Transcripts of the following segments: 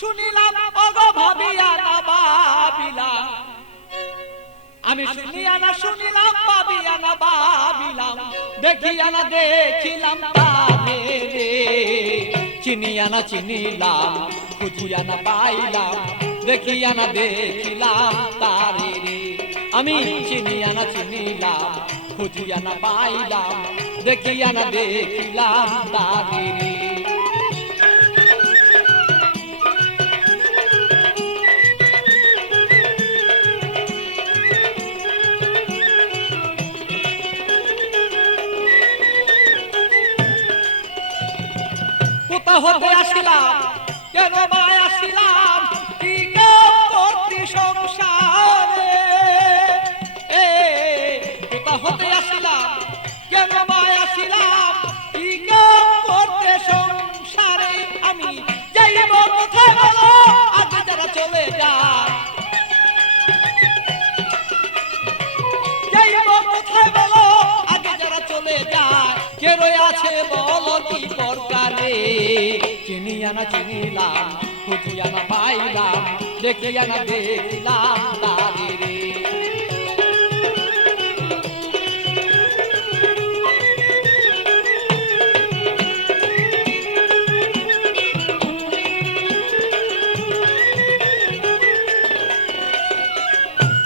শুনিলাম ওগো ভাবিয়া না ভাবিলাম, আমি শুনিয়া না শুনিলাম ভাবিয়া না ভাবিলাম, দেখিয়া না দেখিলাম তারে রে। চিনিয়া না চিনিলাম, খুঁজিয়া না পাইলাম, দেখিয়া না দেখিলাম তারে রে। আমি চিনিয়া না চিনিলাম, খুঁজিয়া না পাইলাম, দেখিয়া না দেখিলাম তারে রে। কোথা হতে আসিলাম, কেন বা আসিলাম, কি করতে সংসারে। কোথা হতে আসিলাম, কেন বা আসিলাম, কি করতে সংসারে। আমি যাইব কোথায় বলো, আগে যারা চলে যায়। যাইব কোথায় বলো, আগে যারা চলে যায়। কে রয়ে আছে বলো কি প্রকারে। চিনিয়া না চিনিলাম, খুঁজিয়া না পাইলাম, দেখিয়া না দেখিলাম তারে রে।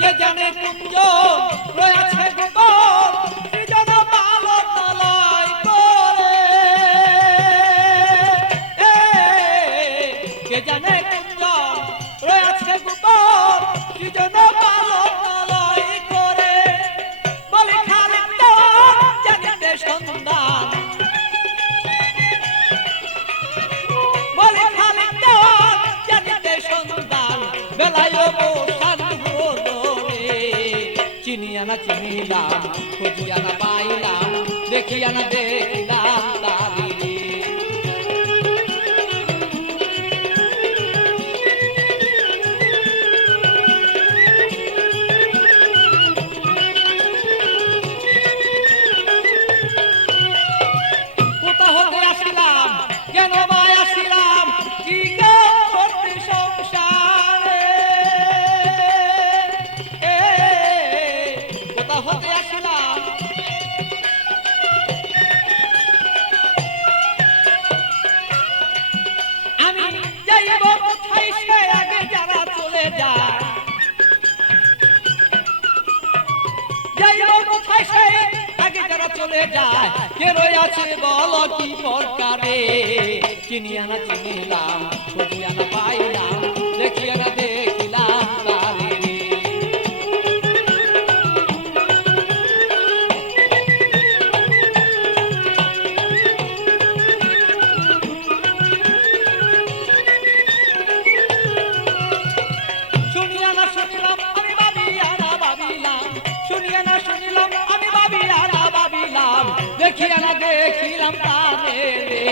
কে জানে কুঞ্জ রয়েছে গোপন, সৃজন পালক তলয় করে। কে জানে কুঞ্জ রয়েছে গোপন, সৃজন পালক তলয় করে। বলি খালি দেওয়ার জানিতে সন্ধান, বলি খালি দেওয়ার জানিতে সন্ধান, বেলায় বসান হলো রে। চিনিয়া না চিনিলাম, খুঁজিয়া না পাইলাম, দেখিয়া না দেখিলাম তারে রে। কোথা হতে আসিলাম, কেন বা আসিলাম, কি করতে সংসারে। কোথা হতে আসিলাম, আমি যাইব কোথায় সে আগে যারা চলে যায়। যাইব কোথায় সে আগে যারা চলে যায়। কে রয়ে আছে বলো কি প্রকারে। চিনিয়া না চিনিলাম, খুঁজিয়া না পাইলাম, দেখিয়া না দেখিলাম তারে রে। শুনিয়া না শুনিলাম আমি ভাবিয়া না ভাবিলাম, শুনিয়া না শুনিলাম আমি ভাবিয়া না ভাবিলাম, দেখিয়া না দেখিলাম তারে রে।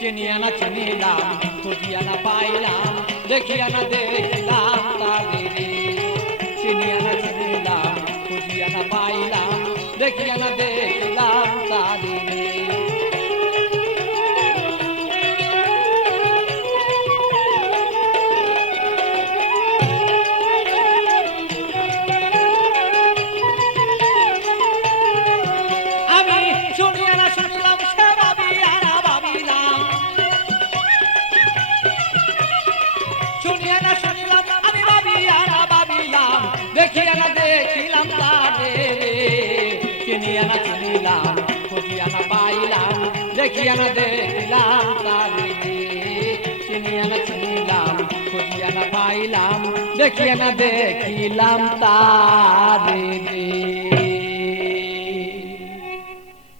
চিনিয়া না চিনিলাম, খুঁজিয়া না পাইলাম, দেখিয়া না দেখিলাম তারে রে। চিনিয়া না চিনিলাম, খুঁজিয়া না পাইলাম, দেখিয়া না দেখিলাম তারে রে। আমি শুনিয়া না শুনিলাম, সে ভাবিয়া না ভাবিলাম, শুনিয়া না শুনিলাম আমি ভাবিয়া না ভাবিলাম, দেখিয়া না দেখিলাম তারে রে। চিনিয়া না চিনিলাম, খুঁজিয়া না পাইলাম, দেখিয়া না দেখিলাম তারে রে। চিনিয়া না চিনিলাম, খুঁজিয়া না পাইলাম, দেখিয়া না দেখিলাম তারে রে।